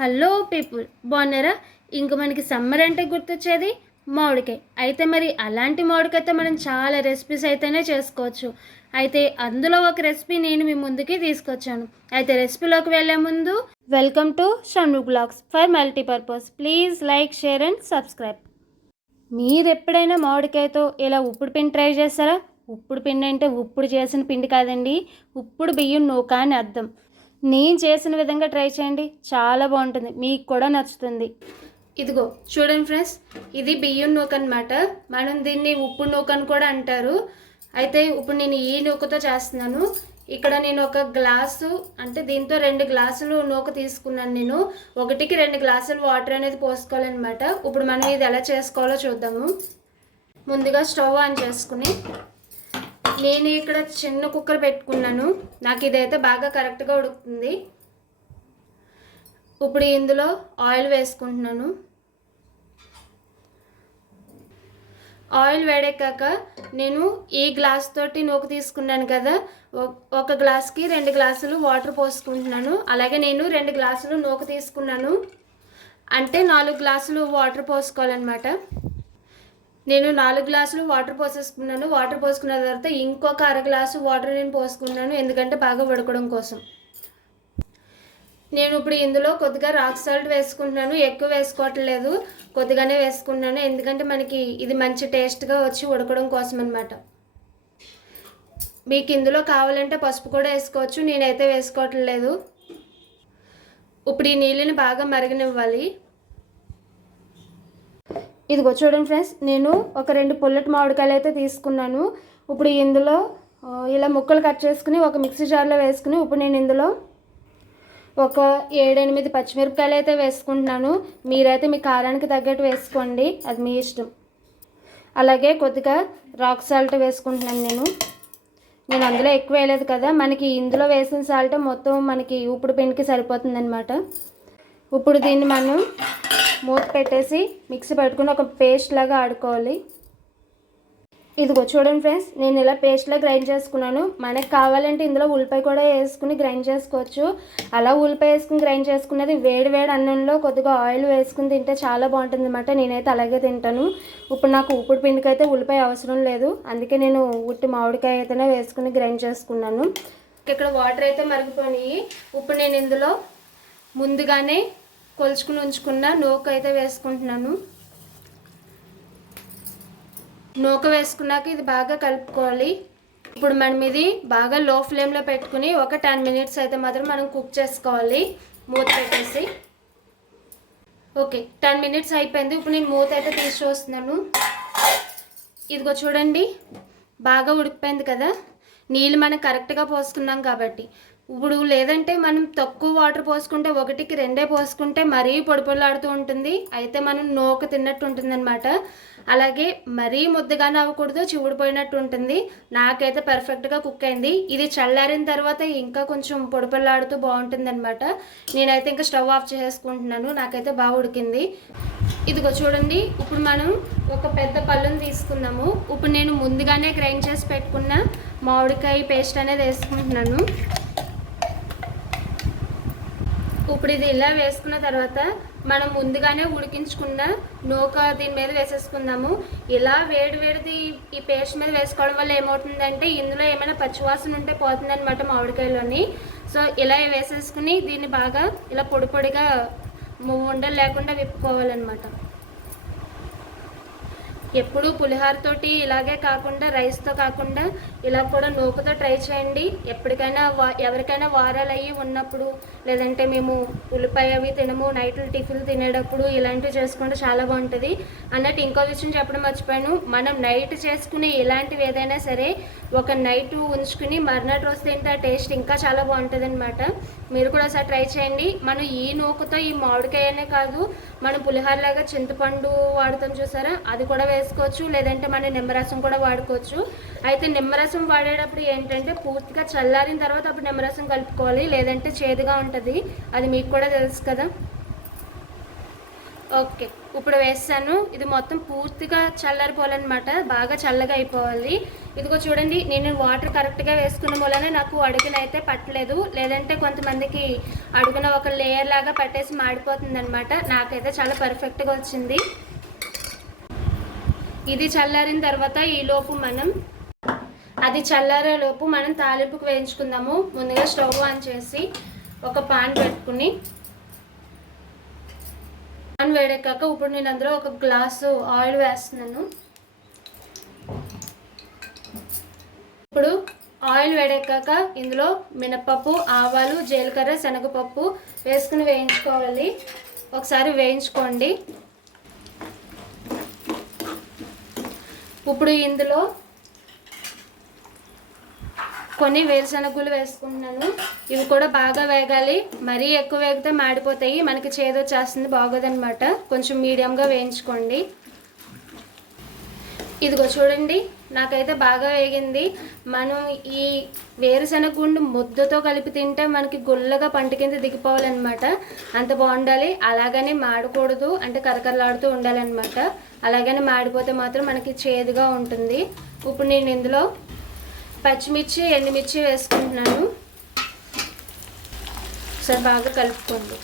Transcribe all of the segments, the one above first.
Hello people బాగున్నారా? ఇంక మనకి సమ్మర్ అంటే గుర్తొచ్చేది మామిడికాయ. అయితే మరి అలాంటి మామిడికాయతో మనం చాలా రెసిపీస్ అయితేనే చేసుకోవచ్చు. అయితే అందులో ఒక రెసిపీ నేను మీ ముందుకి తీసుకొచ్చాను. అయితే రెసిపీలోకి వెళ్ళే ముందు welcome to Shanmukh blogs for multipurpose please like share and subscribe మీరు ఎప్పుడైనా మామిడికాయతో ఇలా ఉప్పుడు పిండి ట్రై చేస్తారా? ఉప్పుడు పిండి అంటే ఉప్పుడు చేసిన పిండి కాదండి. ఉప్పుడు బియ్యం నూక అని అర్థం నేను చేసిన విధంగా ట్రై చేయండి. చాలా బాగుంటుంది. మీకు కూడా నచ్చుతుంది. ఇదిగో చూడండి ఫ్రెండ్స్ ఇది బియ్యం నూక అనమాట మనం దీన్ని ఉప్పు నూక అని కూడా అంటారు. అయితే ఇప్పుడు నేను ఈ నూకతో చేస్తున్నాను. ఇక్కడ నేను ఒక గ్లాసు అంటే దీంతో రెండు గ్లాసులు నూక తీసుకున్నాను నేను. ఒకటికి రెండు గ్లాసులు వాటర్ అనేది పోసుకోవాలన్నమాట. ఇప్పుడు మనం ఇది ఎలా చేసుకోవాలో చూద్దాము. ముందుగా స్టవ్ ఆన్ చేసుకుని నేను ఇక్కడ చిన్న కుక్కర్ పెట్టుకున్నాను. నాకు ఇదైతే బాగా కరెక్ట్గా ఉడుకుతుంది. ఇప్పుడు ఇందులో ఆయిల్ వేసుకుంటున్నాను. ఆయిల్ వేడెక్కాక నేను ఈ గ్లాస్ తోటి నూక తీసుకున్నాను కదా. ఒ- ఒక గ్లాస్కి రెండు గ్లాసులు వాటర్ పోసుకుంటున్నాను. అలాగే నేను రెండు గ్లాసులు నూక తీసుకున్నాను. అంటే నాలుగు గ్లాసులు వాటర్ పోసుకోవాలన్నమాట. నేను నాలుగు గ్లాసులు వాటర్ పోసేసుకున్నాను. వాటర్ పోసుకున్న తర్వాత ఇంకొక అర గ్లాసు వాటర్ నేను పోసుకున్నాను. ఎందుకంటే బాగా ఉడకడం కోసం. నేను ఇప్పుడు ఇందులో కొద్దిగా రాక్ సాల్ట్ వేసుకుంటున్నాను. ఎక్కువ వేసుకోవట్లేదు. కొద్దిగానే వేసుకున్నాను. ఎందుకంటే మనకి ఇది మంచి టేస్ట్గా వచ్చి ఉడకడం కోసం అనమాట మీకు ఇందులో కావాలంటే పసుపు కూడా వేసుకోవచ్చు. నేనైతే వేసుకోవట్లేదు. ఇప్పుడు ఈ నీళ్ళని బాగా మరిగనివ్వాలి. ఇదిగో చూడండి ఫ్రెండ్స్ నేను ఒక రెండు పుల్లటి మామిడికాయలు అయితే తీసుకున్నాను. ఇప్పుడు ఇందులో ఇలా ముక్కలు కట్ చేసుకుని ఒక మిక్సీ జార్లో వేసుకుని ఇప్పుడు నేను ఇందులో ఒక ఏడెనిమిది పచ్చిమిరపకాయలు అయితే వేసుకుంటున్నాను. మీరైతే మీ కారానికి తగ్గట్టు వేసుకోండి అది మీ ఇష్టం. అలాగే కొద్దిగా రాక్ సాల్ట్ వేసుకుంటున్నాను నేను. నేను అందులో ఎక్కువ వేయలేదు కదా మనకి ఇందులో వేసిన సాల్ట్ మొత్తం మనకి ఊపుడు పిండికి సరిపోతుందన్నమాట. ఇప్పుడు దీన్ని మనం మూత పెట్టేసి మిక్సీ పట్టుకుని ఒక పేస్ట్ లాగా ఆడుకోవాలి. ఇదిగో చూడండి ఫ్రెండ్స్ నేను ఇలా పేస్ట్లా గ్రైండ్ చేసుకున్నాను. మనకు కావాలంటే ఇందులో ఉల్లిపాయ కూడా వేసుకుని గ్రైండ్ చేసుకోవచ్చు. అలా ఉల్లిపాయ వేసుకుని గ్రైండ్ చేసుకున్నది వేడి వేడి అన్నంలో కొద్దిగా ఆయిల్ వేసుకుని తింటే చాలా బాగుంటుంది అనమాట నేనైతే అలాగే తింటాను. ఇప్పుడు నాకు ఉప్పుడు పిండికైతే ఉల్లిపాయ అవసరం లేదు. అందుకే నేను ఉట్టి మామిడికాయ అయితేనే వేసుకుని గ్రైండ్ చేసుకున్నాను. ఇక్కడ వాటర్ అయితే మరిగిపోయినాయి. ఇప్పుడు నేను ఇందులో ముందుగానే కొలుచుకుని ఉంచుకున్న నూక అయితే వేసుకుంటున్నాను. నూక వేసుకున్నాక ఇది బాగా కలుపుకోవాలి. ఇప్పుడు మనం ఇది బాగా లో ఫ్లేమ్లో పెట్టుకుని ఒక టెన్ మినిట్స్ అయితే మాత్రం మనం కుక్ చేసుకోవాలి. మూత పెట్టేసి. ఓకే టెన్ మినిట్స్ అయిపోయింది. ఇప్పుడు నేను మూత అయితే తీసి చూస్తున్నాను. ఇదిగో చూడండి బాగా ఉడికిపోయింది కదా. నీళ్ళు మనం కరెక్ట్గా పోసుకున్నాం కాబట్టి. ఇప్పుడు లేదంటే మనం తక్కువ వాటర్ పోసుకుంటే ఒకటికి రెండే పోసుకుంటే మరీ పొడి ఉంటుంది. అయితే మనం నోక తిన్నట్టు ఉంటుంది అనమాట అలాగే మరీ ముద్దగానే అవ్వకూడదు చివుడిపోయినట్టు ఉంటుంది. నాకైతే పర్ఫెక్ట్గా కుక్ అయింది. ఇది చల్లారిన తర్వాత ఇంకా కొంచెం పొడి పొడిలాడుతూ బాగుంటుంది అనమాట నేనైతే ఇంకా స్టవ్ ఆఫ్ చేసుకుంటున్నాను. నాకైతే బాగా ఉడికింది. ఇదిగో చూడండి ఇప్పుడు మనం ఒక పెద్ద పళ్ళుని తీసుకున్నాము ఇప్పుడు నేను ముందుగానే గ్రైండ్ చేసి పెట్టుకున్న మామిడికాయ పేస్ట్ అనేది వేసుకుంటున్నాను. ఇప్పుడు ఇది ఇలా వేసుకున్న తర్వాత మనం ముందుగానే ఉడికించుకున్న నూక దీని మీద వేసేసుకుందాము. ఇలా వేడి వేడిది ఈ పేస్ట్ మీద వేసుకోవడం వల్ల ఏమవుతుందంటే ఇందులో ఏమైనా పచ్చివాసన ఉంటే పోతుందన్నమాట మామిడికాయలోని. సో ఇలా వేసేసుకుని దీన్ని బాగా ఇలా పొడి పొడిగా ఉండలు లేకుండా విప్పుకోవాలన్నమాట. ఎప్పుడూ పులిహోరతోటి ఇలాగే కాకుండా రైస్తో కాకుండా ఇలా కూడా నూకతో ట్రై చేయండి. ఎప్పటికైనా వా ఎవరికైనా వారాలు అయ్యి ఉన్నప్పుడు లేదంటే మేము ఉల్లిపాయ అవి తినము నైట్లు టిఫిన్ తినేటప్పుడు ఇలాంటివి చేసుకుంటే చాలా బాగుంటుంది. అన్నట్టు ఇంకో విషయం చెప్పడం మర్చిపోయాను. మనం నైట్ చేసుకునే ఇలాంటివి ఏదైనా సరే ఒక నైట్ ఉంచుకుని మర్నాటి రోజు తింటే ఆ టేస్ట్ ఇంకా చాలా బాగుంటుంది అనమాట మీరు కూడా ఒకసారి ట్రై చేయండి. మనం ఈ నూకతో ఈ మామిడికాయనే కాదు మనం పులిహారలాగా చింతపండు వాడతాం చూసారా? అది కూడా వేసుకోవచ్చు లేదంటే మనం నిమ్మరసం కూడా వాడుకోవచ్చు. అయితే నిమ్మరసం వాడేటప్పుడు ఏంటంటే పూర్తిగా చల్లారిన తర్వాత అప్పుడు నిమ్మరసం కలుపుకోవాలి లేదంటే చేదుగా ఉంటుంది. అది మీకు కూడా తెలుసు కదా? ఓకే. ఇప్పుడు వేస్తాను. ఇది మొత్తం పూర్తిగా చల్లారిపోవాలన్నమాట. బాగా చల్లగా అయిపోవాలి. ఇదిగో చూడండి నేను వాటర్ కరెక్ట్గా వేసుకున్న మూలనే నాకు అడుగునైతే పట్టలేదు. లేదంటే కొంతమందికి అడుగున ఒక లేయర్ లాగా పట్టేసి మాడిపోతుందనమాట నాకైతే చాలా పర్ఫెక్ట్గా వచ్చింది. ఇది చల్లారిన తర్వాత ఈ లోపు మనం అది చల్లారే లోపు మనం తాలింపుకు వేయించుకుందాము. ముందుగా స్టవ్ ఆన్ చేసి ఒక పాన్ పెట్టుకుని పాన్ వేడెక్కాక ఇప్పుడు నేను అందులో ఒక గ్లాసు ఆయిల్ వేస్తున్నాను. ఇప్పుడు ఆయిల్ వేడెక్కాక ఇందులో మినపప్పు ఆవాలు జీలకర్ర శనగపప్పు వేసుకుని వేయించుకోవాలి. ఒకసారి వేయించుకోండి. ఇప్పుడు ఇందులో కొన్ని వేరుశనగులు వేసుకుంటున్నాను. ఇవి కూడా బాగా వేగాలి. మరీ ఎక్కువ వేగితే మాడిపోతాయి. మనకి చేదొచ్చేస్తుంది బాగోదనమాట కొంచెం మీడియంగా వేయించుకోండి. ఇదిగో చూడండి నాకైతే బాగా వేగింది. మనం ఈ వేరుశనగ గుండు ముద్దతో కలిపి తింటే మనకి గుల్లగా పంట కింద దిగిపోవాలన్నమాట. అంత బాగుండాలి. అలాగని మాడకూడదు. అంటే కరకరలాడుతూ ఉండాలన్నమాట. అలాగని మాడిపోతే మాత్రం మనకి చేదుగా ఉంటుంది. ఇప్పుడు నేను ఇందులో పచ్చిమిర్చి ఎండుమిర్చి వేసుకుంటున్నాను. ఒకసారి బాగా కలుపుకోండి.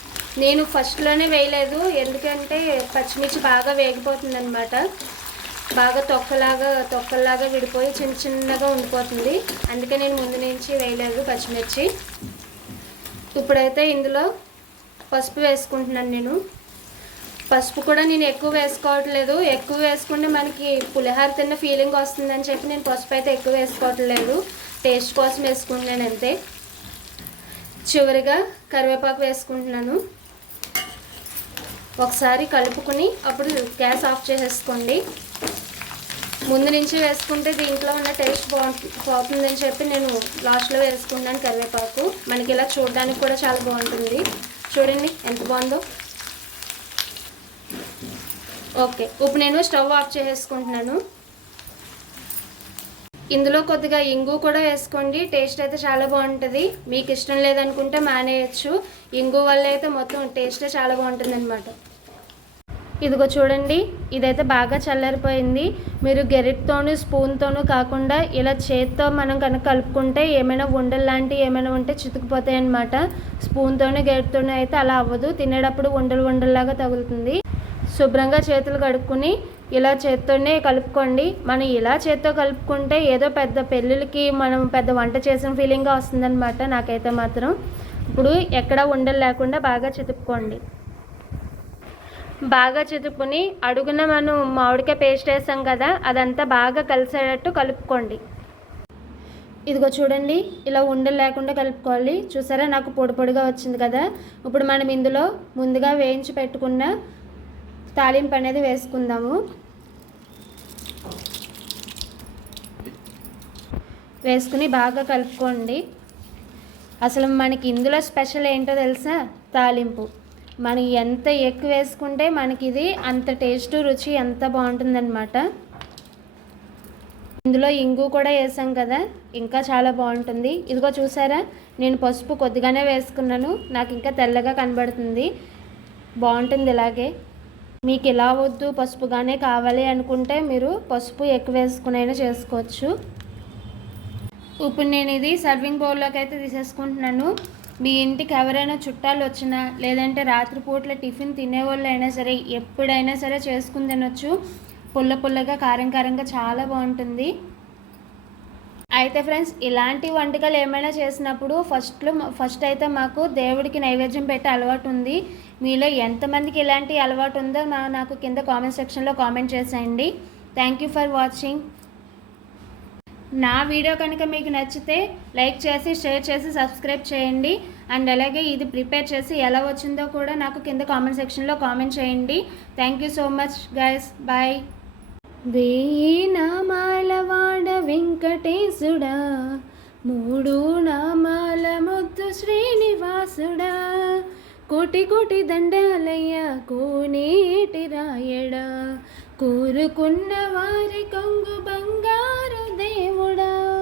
నేను ఫస్ట్లోనే వేయలేదు ఎందుకంటే పచ్చిమిర్చి బాగా వేగిపోతుంది అనమాట బాగా తొక్కలాగా తొక్కలాగా విడిపోయి చిన్న చిన్నగా ఉండిపోతుంది. అందుకే నేను ముందు నుంచి వేయలేదు పచ్చిమిర్చి. ఇప్పుడైతే ఇందులో పసుపు వేసుకుంటున్నాను నేను. పసుపు కూడా నేను ఎక్కువ వేసుకోవట్లేదు. ఎక్కువ వేసుకుంటే మనకి పులిహార తిన్న ఫీలింగ్ వస్తుందని చెప్పి నేను పసుపు అయితే ఎక్కువ వేసుకోవట్లేదు. టేస్ట్ కోసం వేసుకుంటున్నాను అంతే. చివరిగా కరివేపాకు వేసుకుంటున్నాను. ఒకసారి కలుపుకుని అప్పుడు గ్యాస్ ఆఫ్ చేసేసుకోండి. ముందు నుంచి వేసుకుంటే దీంట్లో ఉన్న టేస్ట్ బాగుంటుంది పోతుందని చెప్పి నేను లాస్ట్లో వేసుకున్నాను కరివేపాకు. మనకి ఇలా చూడడానికి కూడా చాలా బాగుంటుంది. చూడండి ఎంత బాగుందో. ఓకే. ఇప్పుడు నేను స్టవ్ ఆఫ్ చేసేసుకుంటున్నాను. ఇందులో కొద్దిగా ఇంగు కూడా వేసుకోండి. టేస్ట్ అయితే చాలా బాగుంటుంది. మీకు ఇష్టం లేదనుకుంటే మానేయచ్చు. ఇంగు వల్ల అయితే మొత్తం టేస్టే చాలా బాగుంటుంది అనమాట ఇదిగో చూడండి ఇదైతే బాగా చల్లారిపోయింది. మీరు గెరిట్తోనూ స్పూన్తోనూ కాకుండా ఇలా చేత్తో మనం కనుక కలుపుకుంటే ఏమైనా ఉండలు లాంటివి ఏమైనా ఉంటే చితుకుపోతాయి అనమాట స్పూన్తోనూ గెరిట్తోనూ అయితే అలా అవ్వదు. తినేటప్పుడు ఉండలు ఉండల్లాగా తగులుతుంది. శుభ్రంగా చేతులు కడుక్కొని ఇలా చేత్తోనే కలుపుకోండి. మనం ఇలా చేత్తో కలుపుకుంటే ఏదో పెద్ద పెళ్ళిళ్ళకి మనం పెద్ద వంట చేసిన ఫీలింగ్గా వస్తుందన్నమాట నాకైతే మాత్రం. ఇప్పుడు ఎక్కడ ఉండలు లేకుండా బాగా చితుక్కోండి. బాగా చితుక్కుని అడుగున మనం మామిడికాయ పేస్ట్ వేసాం కదా అదంతా బాగా కలిసేటట్టు కలుపుకోండి. ఇదిగో చూడండి ఇలా ఉండలు లేకుండా కలుపుకోవాలి. చూసారా నాకు పొడి పొడిగా వచ్చింది కదా? ఇప్పుడు మనం ఇందులో ముందుగా వేయించి పెట్టుకున్న తాలింపు అనేది వేసుకుందాము. వేసుకుని బాగా కలుపుకోండి. అసలు మనకి ఇందులో స్పెషల్ ఏంటో తెలుసా? తాలింపు. మనం ఎంత ఎక్కువ వేసుకుంటే మనకి ఇది అంత టేస్ట్ రుచి ఎంత బాగుంటుందన్నమాట. ఇందులో ఇంగు కూడా వేసాం కదా ఇంకా చాలా బాగుంటుంది. ఇదిగో చూసారా? నేను పసుపు కొద్దిగానే వేసుకున్నాను. నాకు ఇంకా తెల్లగా కనబడుతుంది. బాగుంటుంది ఇలాగే. మీకు ఇలా వద్దు పసుపుగానే కావాలి అనుకుంటే మీరు పసుపు ఎక్కువ వేసుకునైనా చేసుకోవచ్చు. ఇప్పుడు నేను ఇది సర్వింగ్ బౌల్లోకి అయితే తీసేసుకుంటున్నాను. మీ ఇంటికి ఎవరైనా చుట్టాలు వచ్చినా లేదంటే రాత్రిపూట్ల టిఫిన్ తినేవాళ్ళు అయినా సరే ఎప్పుడైనా సరే చేసుకుని తినొచ్చు. పుల్ల పుల్లగా కారం కారంగా చాలా బాగుంటుంది. అయితే ఫ్రెండ్స్ ఇలాంటి వంటకాలు ఏమైనా చేసినప్పుడు ఫస్ట్లో ఫస్ట్ అయితే మాకు దేవుడికి నైవేద్యం పెట్టే అలవాటు ఉంది. మీలో ఎంతమందికి ఇలాంటి అలవాటు ఉందో నా నాకు కింద కామెంట్ సెక్షన్లో కామెంట్ చేసేయండి. థ్యాంక్ యూ ఫర్ వాచింగ్ నా వీడియో కనుక మీకు నచ్చితే లైక్ చేసి షేర్ చేసి సబ్స్క్రైబ్ చేయండి. అండ్ అలాగే ఇది ప్రిపేర్ చేసి ఎలా వచ్చిందో కూడా నాకు కింద కామెంట్ సెక్షన్లో కామెంట్ చేయండి. Thank you so much guys bye వేయి నామాల వాడ మూడు నామాల ముద్దు శ్రీనివాసుడా. కోటి కోటి దండాలయ్య కోనేటి రాయడా. కోరుకున్న వారి కొంగు బంగారు దేవుడా.